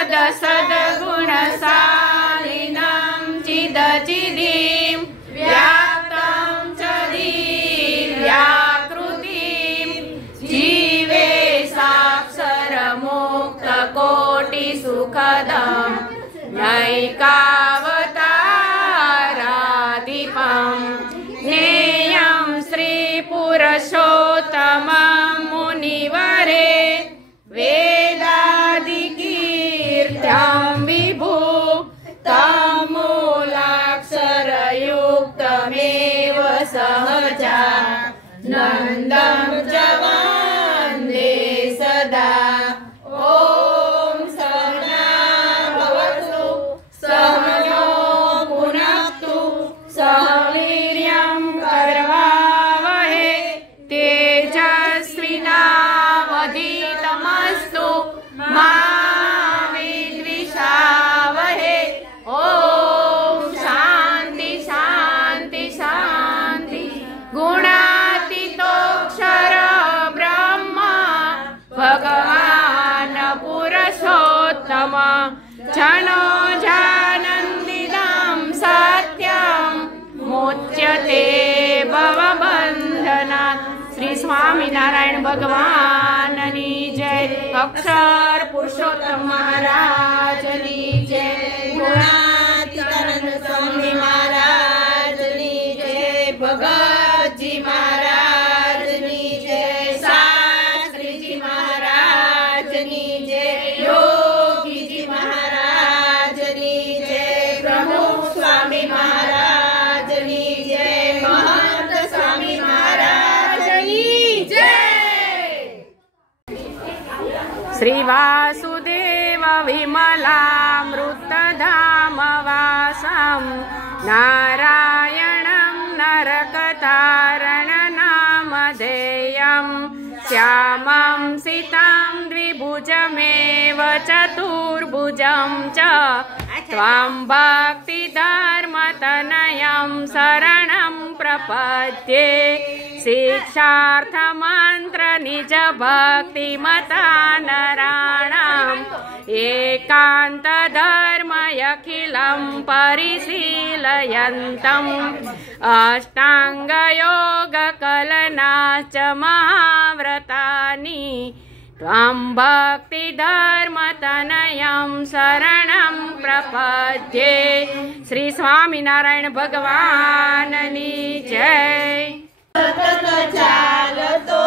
सद सद्गुणशालिनं चिदचिदीं व्याप्तं च दिव्याकृतिं जीवे साक्षरमुक्तकोटिसुखदं नैकावतारादीपं ज्ञेयं श्रीपुरुषोत्तमं मुनिवरे वेदादिकीर्त्यं विभु तमूलाक्षरयुक्तमेव सहजानन्दं च वन्दे सदा। ॐ सहना भवतु सहनो भुनक्तु सह वीर्यं करवावहै तेजस्विनावधीतमस्तु मा विद्विषावहै। ॐ शान्ति शान्ति शान्ति। गुणातीतोऽक्षर ब्रह्म भगवान् पुरुषोत्तम जनो जानन्दिदं सत्यं मुच्यते भवबन्धनात्। श्री स्वामीनारायण भगवाननी जय। अक्षर पुरुषोत्तम महाराजनी जय। गुणातीतानंद स्वामी महाराजनी जय। भगतजी महाराजनी जय। शास्त्रीजी महाराजनी जय। योगीजी महाराजनी जय। प्रमुख स्वामी महाराजनी जय। महंत स्वामी महाराजनी जय। श्री वासुदेव विमलामृतधामवासं नारायणं नरकतारणनामधेयं श्यामं सितं द्विभुजमेव चतुर्भुजं च त्वां भक्तिधर्मतनयं शरणं प्रपद्ये। शिक्षार्थमन्त्र निज भक्तिमता नराणाम् एकान्तधर्मयखिलं परिशीलयन्तम् अष्टाङ्गयोगकलनाश्च महाव्रतानि त्वां भक्तिधर्मतनयं शरणं प्रपद्ये। श्री स्वामीनारायण भगवाननी जय। सतत चालतो